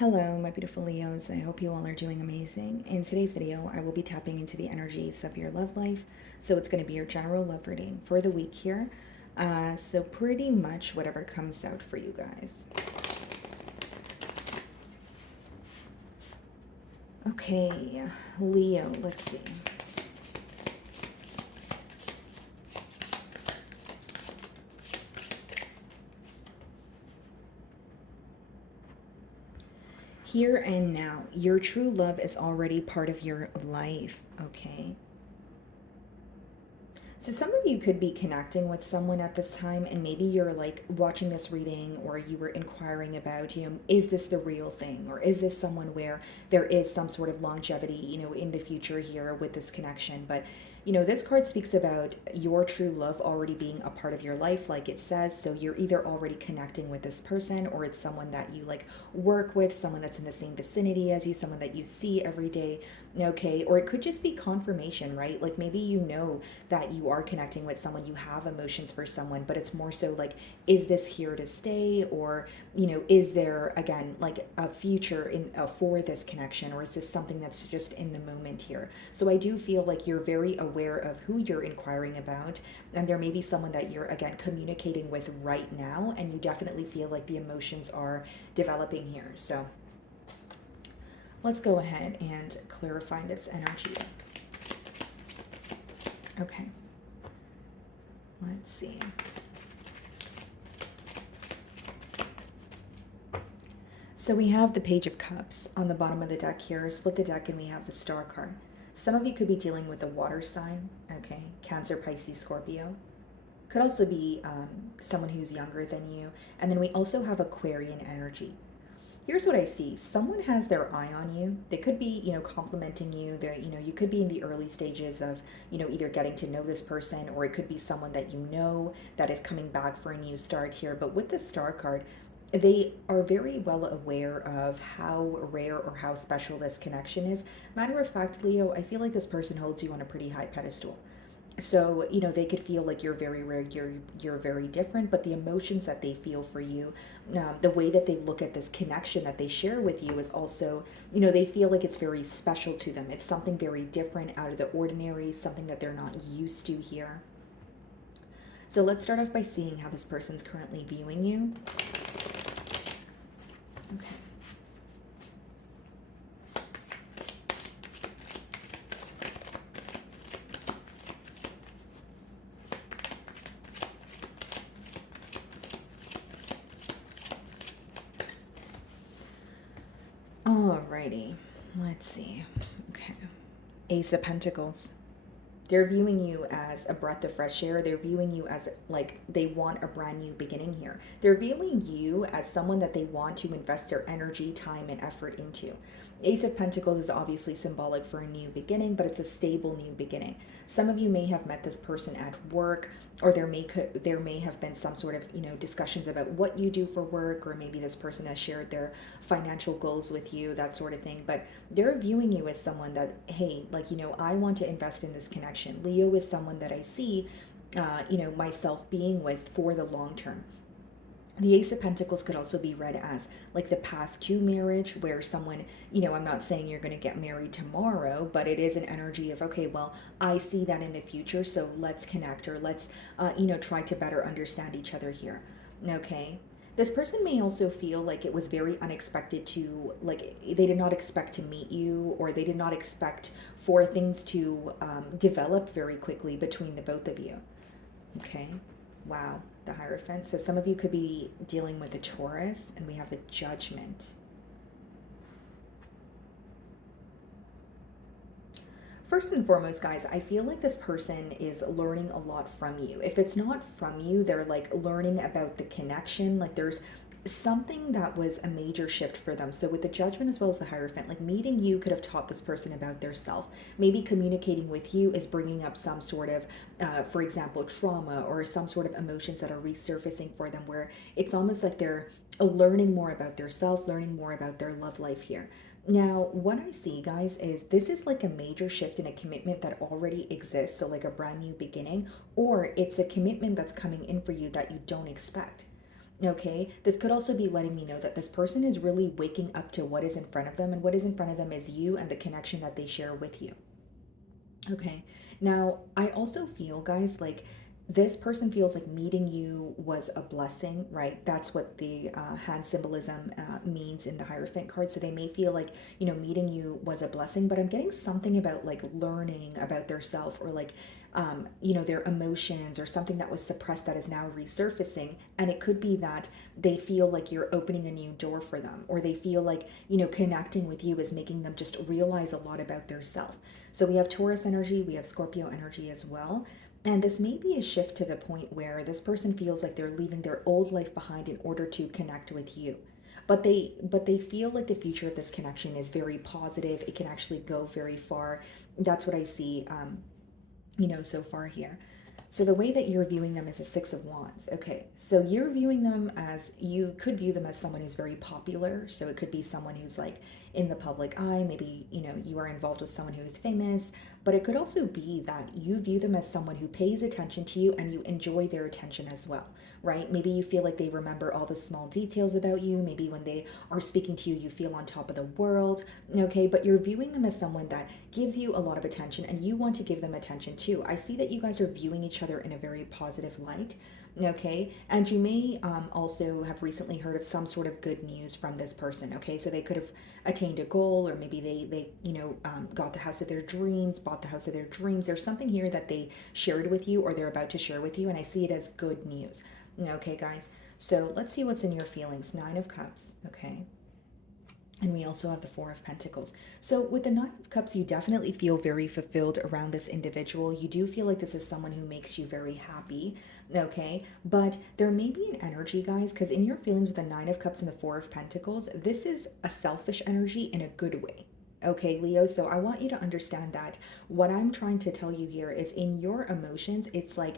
Hello, my beautiful Leos. I hope you all are doing amazing. In today's video, I will be tapping into the energies of your love life. So it's going to be your general love reading for the week here. So pretty much whatever comes out for you guys. Okay, Leo, let's see. Here and now, your true love is already part of your life, okay? So some of you could be connecting with someone at this time, and maybe you're like watching this reading, or you were inquiring about, is this the real thing, or is this someone where there is some sort of longevity, in the future here with this connection. But this card speaks about your true love already being a part of your life, like it says. So you're either already connecting with this person, or it's someone that you like work with, someone that's in the same vicinity as you, someone that you see every day. Okay, or it could just be confirmation, right? Like maybe that you are connecting with someone, you have emotions for someone, but it's more so like, is this here to stay? Or, is there again like a future in for this connection, or is this something that's just in the moment here? So I do feel like you're very aware of who you're inquiring about, and there may be someone that you're again communicating with right now, and you definitely feel like the emotions are developing here. So let's go ahead and clarify this energy. Okay. Let's see. So we have the Page of Cups on the bottom of the deck here. Split the deck and we have the Star card. Some of you could be dealing with a water sign, okay? Cancer, Pisces, Scorpio. Could also be someone who's younger than you. And then we also have Aquarian energy. Here's what I see. Someone has their eye on you. They could be, complimenting you. They're, you could be in the early stages of, either getting to know this person, or it could be someone that you know that is coming back for a new start here. But with the Star card, they are very well aware of how rare or how special this connection is. Matter of fact, Leo, I feel like this person holds you on a pretty high pedestal. So they could feel like you're very rare, you're very different, but the emotions that they feel for you, the way that they look at this connection that they share with you is also, they feel like it's very special to them. It's something very different, out of the ordinary, something that they're not used to here. So let's start off by seeing how this person's currently viewing you. Okay. Alrighty, let's see. Okay. Ace of Pentacles. They're viewing you as a breath of fresh air. They're viewing you as like they want a brand new beginning here. They're viewing you as someone that they want to invest their energy, time, and effort into. Ace of Pentacles is obviously symbolic for a new beginning, but it's a stable new beginning. Some of you may have met this person at work, or there may have been some sort of discussions about what you do for work, or maybe this person has shared their financial goals with you, that sort of thing. But they're viewing you as someone that, hey, like I want to invest in this connection. Leo is someone that I see, myself being with for the long term. The Ace of Pentacles could also be read as like the path to marriage, where someone, I'm not saying you're going to get married tomorrow, but it is an energy of, okay, well, I see that in the future, so let's connect, or let's, try to better understand each other here. Okay. This person may also feel like it was very unexpected to, like, they did not expect to meet you, or they did not expect for things to develop very quickly between the both of you. Okay. Wow, the Hierophant. So some of you could be dealing with a Taurus, and we have the Judgment. First and foremost, guys, I feel like this person is learning a lot from you. If it's not from you, they're like learning about the connection. Like there's something that was a major shift for them. So with the Judgment as well as the Hierophant, like meeting you could have taught this person about their self. Maybe communicating with you is bringing up some sort of, for example, trauma, or some sort of emotions that are resurfacing for them, where it's almost like they're learning more about their self, learning more about their love life here. Now, what I see, guys, is this is like a major shift in a commitment that already exists, so like a brand new beginning, or it's a commitment that's coming in for you that you don't expect. Okay, this could also be letting me know that this person is really waking up to what is in front of them, and what is in front of them is you and the connection that they share with you. Okay. Now, I also feel, guys, like this person feels like meeting you was a blessing, right? That's what the hand symbolism means in the Hierophant card. So they may feel like, meeting you was a blessing, but I'm getting something about like learning about their self, or like, their emotions, or something that was suppressed that is now resurfacing. And it could be that they feel like you're opening a new door for them, or they feel like, connecting with you is making them just realize a lot about their self. So we have Taurus energy, we have Scorpio energy as well. And this may be a shift to the point where this person feels like they're leaving their old life behind in order to connect with you. But they feel like the future of this connection is very positive. It can actually go very far. That's what I see so far here. So the way that you're viewing them is a Six of Wands. Okay, so you're viewing them as, you could view them as someone who's very popular. So it could be someone who's like in the public eye. Maybe, you are involved with someone who is famous. But it could also be that you view them as someone who pays attention to you and you enjoy their attention as well, right? Maybe you feel like they remember all the small details about you. Maybe when they are speaking to you, you feel on top of the world. Okay, but you're viewing them as someone that gives you a lot of attention and you want to give them attention too. I see that you guys are viewing each other in a very positive light. Okay, and you may also have recently heard of some sort of good news from this person. Okay, so they could have attained a goal, or maybe they got the house of their dreams, bought the house of their dreams. There's something here that they shared with you, or they're about to share with you, and I see it as good news. Okay, guys, so let's see what's in your feelings. Nine of Cups. Okay, and we also have the Four of Pentacles. So with the Nine of Cups, you definitely feel very fulfilled around this individual. You do feel like this is someone who makes you very happy, okay? But there may be an energy, guys, because in your feelings with the Nine of Cups and the Four of Pentacles, this is a selfish energy in a good way. Okay, Leo, so I want you to understand that what I'm trying to tell you here is, in your emotions, it's like,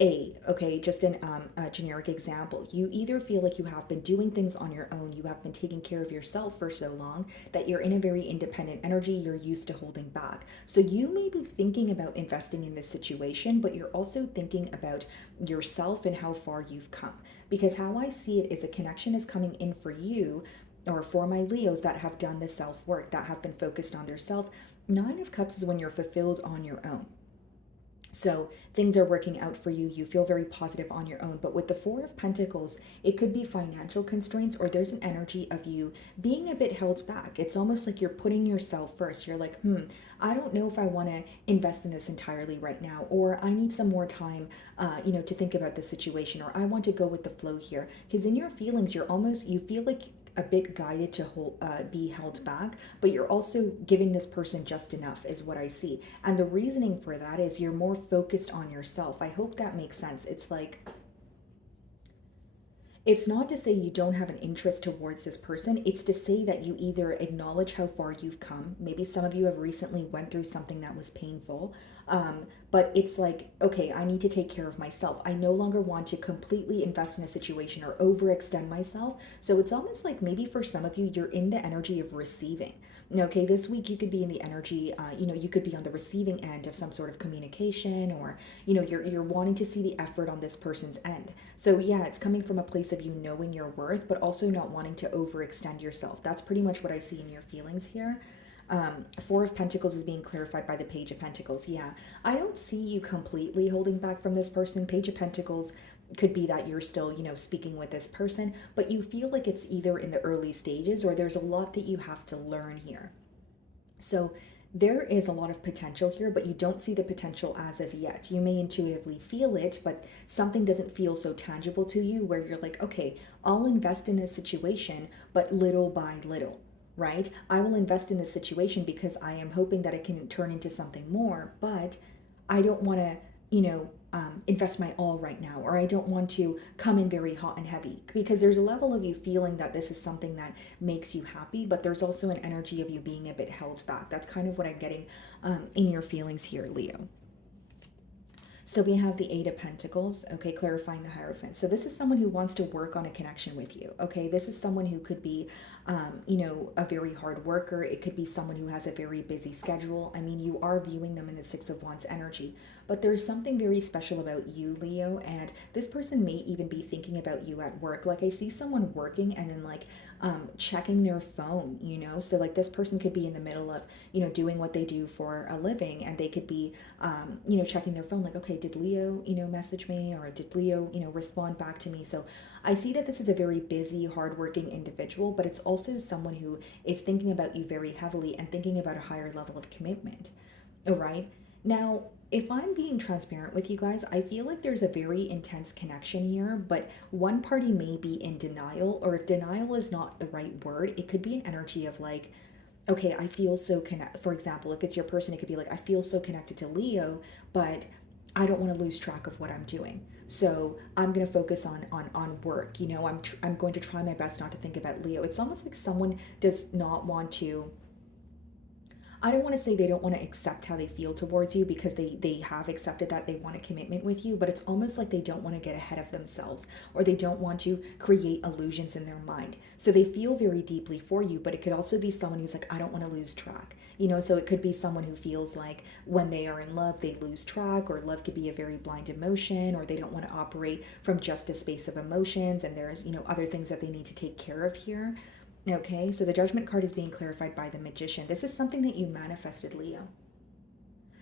okay, just a generic example. You either feel like you have been doing things on your own, you have been taking care of yourself for so long that you're in a very independent energy, you're used to holding back. So you may be thinking about investing in this situation, but you're also thinking about yourself and how far you've come. Because how I see it is, a connection is coming in for you, or for my Leos that have done the self work, that have been focused on their self. Nine of Cups is when you're fulfilled on your own. So things are working out for you. You feel very positive on your own. But with the Four of Pentacles, it could be financial constraints, or there's an energy of you being a bit held back. It's almost like you're putting yourself first. You're like, I don't know if I want to invest in this entirely right now, or I need some more time, to think about the situation, or I want to go with the flow here. Because in your feelings, you feel like a bit guided to be held back, but you're also giving this person just enough, is what I see. And the reasoning for that is you're more focused on yourself. I hope that makes sense. It's like, it's not to say you don't have an interest towards this person. It's to say that you either acknowledge how far you've come. Maybe some of you have recently went through something that was painful. But it's like, okay, I need to take care of myself. I no longer want to completely invest in a situation or overextend myself. So it's almost like, maybe for some of you, you're in the energy of receiving. Okay, this week you could be in the energy, you could be on the receiving end of some sort of communication, or, you're wanting to see the effort on this person's end. So yeah, it's coming from a place of you knowing your worth, but also not wanting to overextend yourself. That's pretty much what I see in your feelings here. Four of Pentacles is being clarified by the Page of Pentacles. Yeah, I don't see you completely holding back from this person. Page of Pentacles could be that you're still, speaking with this person, but you feel like it's either in the early stages, or there's a lot that you have to learn here. So there is a lot of potential here, but you don't see the potential as of yet. You may intuitively feel it, but something doesn't feel so tangible to you, where you're like, okay, I'll invest in this situation, but little by little, right? I will invest in this situation because I am hoping that it can turn into something more, but I don't want to, invest my all right now, or I don't want to come in very hot and heavy, because there's a level of you feeling that this is something that makes you happy, but there's also an energy of you being a bit held back. That's kind of what I'm getting in your feelings here, Leo. So we have the Eight of Pentacles, okay, clarifying the Hierophant. So this is someone who wants to work on a connection with you, okay? This is someone who could be a very hard worker. It could be someone who has a very busy schedule. I mean, you are viewing them in the Six of Wands energy, but there's something very special about you, Leo, and this person may even be thinking about you at work. Like I see someone working and then like checking their phone, so like this person could be in the middle of, doing what they do for a living, and they could be, checking their phone like, okay, did Leo, message me, or did Leo, respond back to me? So I see that this is a very busy, hardworking individual, but it's also someone who is thinking about you very heavily and thinking about a higher level of commitment. All right. Now, if I'm being transparent with you guys, I feel like there's a very intense connection here, but one party may be in denial, or if denial is not the right word, it could be an energy of like, okay, I feel so connect. For example, if it's your person, it could be like, I feel so connected to Leo, but I don't want to lose track of what I'm doing. So I'm going to focus on work. I'm going to try my best not to think about Leo. It's almost like someone does not want to, I don't want to say they don't want to accept how they feel towards you, because they have accepted that they want a commitment with you, but it's almost like they don't want to get ahead of themselves, or they don't want to create illusions in their mind. So they feel very deeply for you, but it could also be someone who's like, I don't want to lose track. So it could be someone who feels like when they are in love, they lose track, or love could be a very blind emotion, or they don't want to operate from just a space of emotions, and there's, other things that they need to take care of here. Okay, so the Judgment card is being clarified by the Magician. This is something that you manifested, Leo.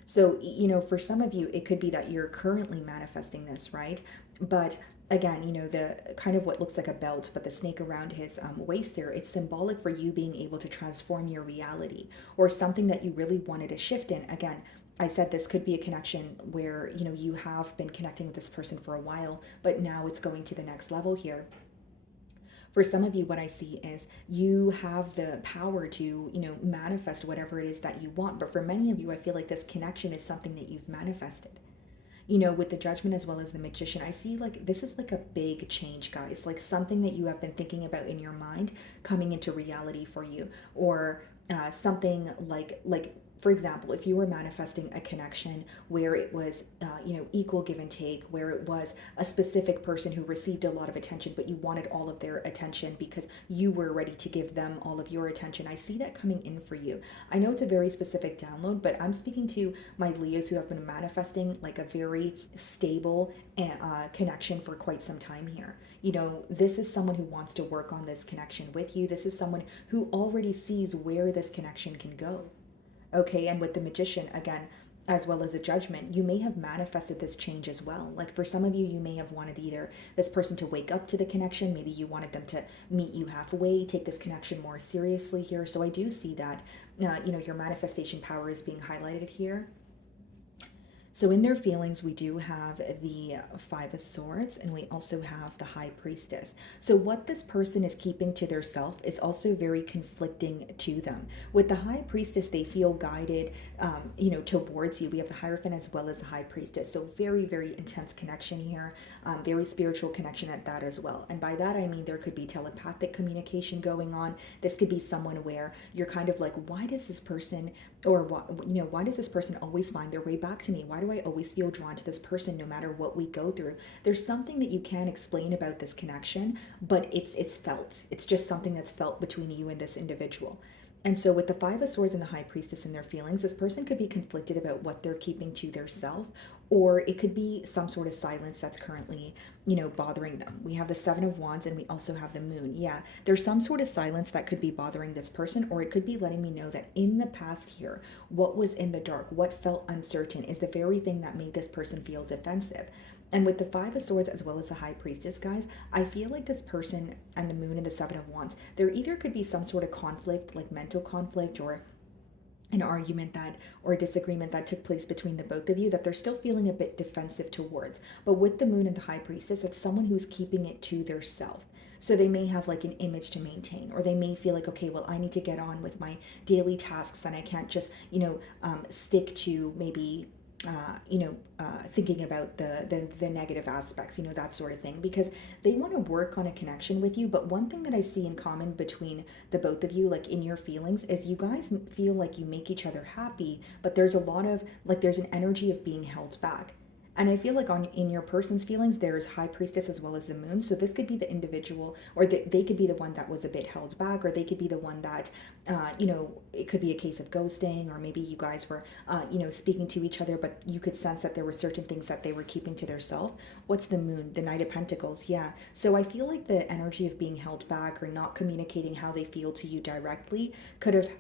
So, for some of you, it could be that you're currently manifesting this, right? But again, the kind of what looks like a belt, but the snake around his waist there, it's symbolic for you being able to transform your reality, or something that you really wanted to shift in. Again, I said this could be a connection where, you have been connecting with this person for a while, but now it's going to the next level here. For some of you, what I see is you have the power to, manifest whatever it is that you want. But for many of you, I feel like this connection is something that you've manifested. With the Judgment as well as the Magician, I see like this is like a big change, guys. Like something that you have been thinking about in your mind coming into reality for you, or something like for example, if you were manifesting a connection where it was, equal give and take, where it was a specific person who received a lot of attention, but you wanted all of their attention because you were ready to give them all of your attention. I see that coming in for you. I know it's a very specific download, but I'm speaking to my Leos who have been manifesting like a very stable connection for quite some time here. This is someone who wants to work on this connection with you. This is someone who already sees where this connection can go. Okay, and with the Magician, again, as well as the Judgment, you may have manifested this change as well. Like for some of you, you may have wanted either this person to wake up to the connection, maybe you wanted them to meet you halfway, take this connection more seriously here. So I do see that, your manifestation power is being highlighted here. So in their feelings, we do have the Five of Swords, and we also have the High Priestess. So what this person is keeping to their self is also very conflicting to them. With the High Priestess, they feel guided, towards you. We have the Hierophant as well as the High Priestess. So very, very intense connection here, very spiritual connection at that as well. And by that, I mean there could be telepathic communication going on. This could be someone where you're kind of like, why does this person, or why does this person always find their way back to me? Why do I always feel drawn to this person no matter what we go through? There's something that you can't explain about this connection, but it's felt. It's just something that's felt between you and this individual. And so with the Five of Swords and the High Priestess in their feelings, this person could be conflicted about what they're keeping to their self, or it could be some sort of silence that's currently, bothering them. We have the Seven of Wands and we also have the Moon. Yeah, there's some sort of silence that could be bothering this person, or it could be letting me know that in the past here, what was in the dark, what felt uncertain is the very thing that made this person feel defensive. And with the Five of Swords as well as the High Priestess, guys, I feel like this person and the Moon and the Seven of Wands, there either could be some sort of conflict, like mental conflict, or an argument that, or a disagreement that took place between the both of you that they're still feeling a bit defensive towards. But with the Moon and the High Priestess, it's someone who's keeping it to their self. So they may have like an image to maintain, or they may feel like, okay, well, I need to get on with my daily tasks and I can't just, stick to maybe thinking about the negative aspects, that sort of thing, because they want to work on a connection with you. But one thing that I see in common between the both of you, like in your feelings, is you guys feel like you make each other happy, but there's a lot of like, there's an energy of being held back. And I feel like on in your person's feelings, there's High Priestess as well as the Moon. So this could be the individual, or they could be the one that was a bit held back, or they could be the one that, it could be a case of ghosting, or maybe you guys were, speaking to each other, but you could sense that there were certain things that they were keeping to themselves. What's the Moon? The Knight of Pentacles. Yeah. So I feel like the energy of being held back or not communicating how they feel to you directly could have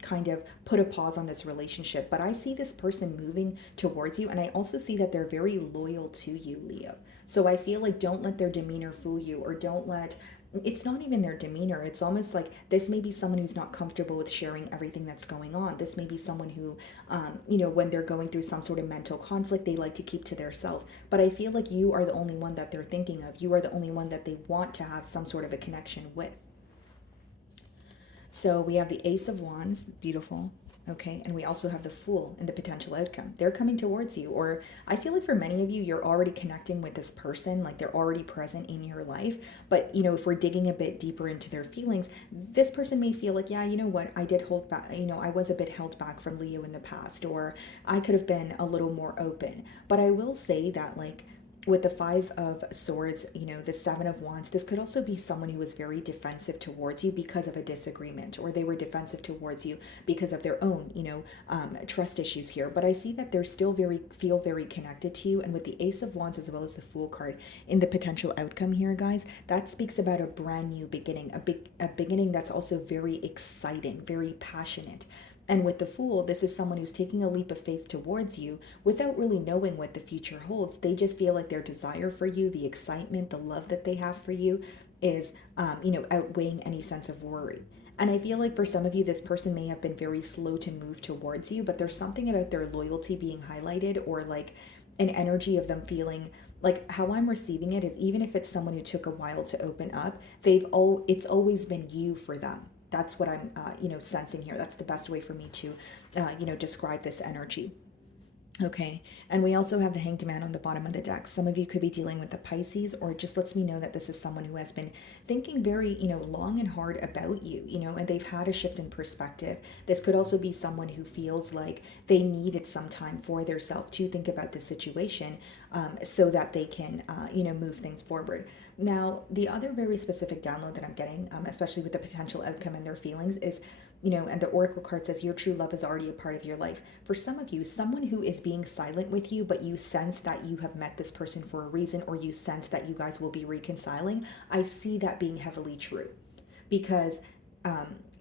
kind of put a pause on this relationship. But I see this person moving towards you, and I also see that they're very loyal to you, Leo. So I feel like don't let their demeanor fool you, or don't let, it's not even their demeanor. It's almost like this may be someone who's not comfortable with sharing everything that's going on. This may be someone who, when they're going through some sort of mental conflict, they like to keep to themselves. But I feel like you are the only one that they're thinking of. You are the only one that they want to have some sort of a connection with. So we have the Ace of Wands, beautiful. Okay, and we also have the Fool and the potential outcome. They're coming towards you, or I feel like for many of you, you're already connecting with this person, like they're already present in your life. But if we're digging a bit deeper into their feelings, this person may feel like, yeah, you know what, I did hold back, I was a bit held back from Leo in the past, or I could have been a little more open. But I will say that, like, with the Five of Swords, the Seven of Wands, this could also be someone who was very defensive towards you because of a disagreement, or they were defensive towards you because of their own, trust issues here. But I see that they're still feel very connected to you. And with the Ace of Wands as well as the Fool card in the potential outcome here, guys, that speaks about a brand new beginning, a beginning that's also very exciting, very passionate. And with the Fool, this is someone who's taking a leap of faith towards you without really knowing what the future holds. They just feel like their desire for you, the excitement, the love that they have for you is, outweighing any sense of worry. And I feel like for some of you, this person may have been very slow to move towards you, but there's something about their loyalty being highlighted, or like an energy of them feeling like, how I'm receiving it is, even if it's someone who took a while to open up, it's always been you for them. That's what I'm, sensing here. That's the best way for me to, describe this energy. Okay, and we also have the Hanged Man on the bottom of the deck. Some of you could be dealing with the Pisces, or it just lets me know that this is someone who has been thinking very, long and hard about you, and they've had a shift in perspective. This could also be someone who feels like they needed some time for themselves to think about the situation, so that they can, move things forward. Now, the other very specific download that I'm getting, especially with the potential outcome and their feelings, is, and the Oracle card says your true love is already a part of your life. For some of you, someone who is being silent with you, but you sense that you have met this person for a reason, or you sense that you guys will be reconciling, I see that being heavily true. Because,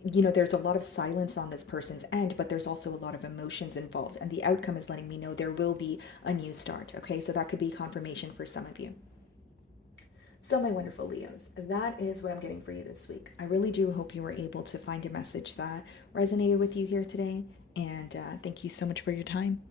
there's a lot of silence on this person's end, but there's also a lot of emotions involved. And the outcome is letting me know there will be a new start. Okay, so that could be confirmation for some of you. So, my wonderful Leos, that is what I'm getting for you this week. I really do hope you were able to find a message that resonated with you here today. And thank you so much for your time.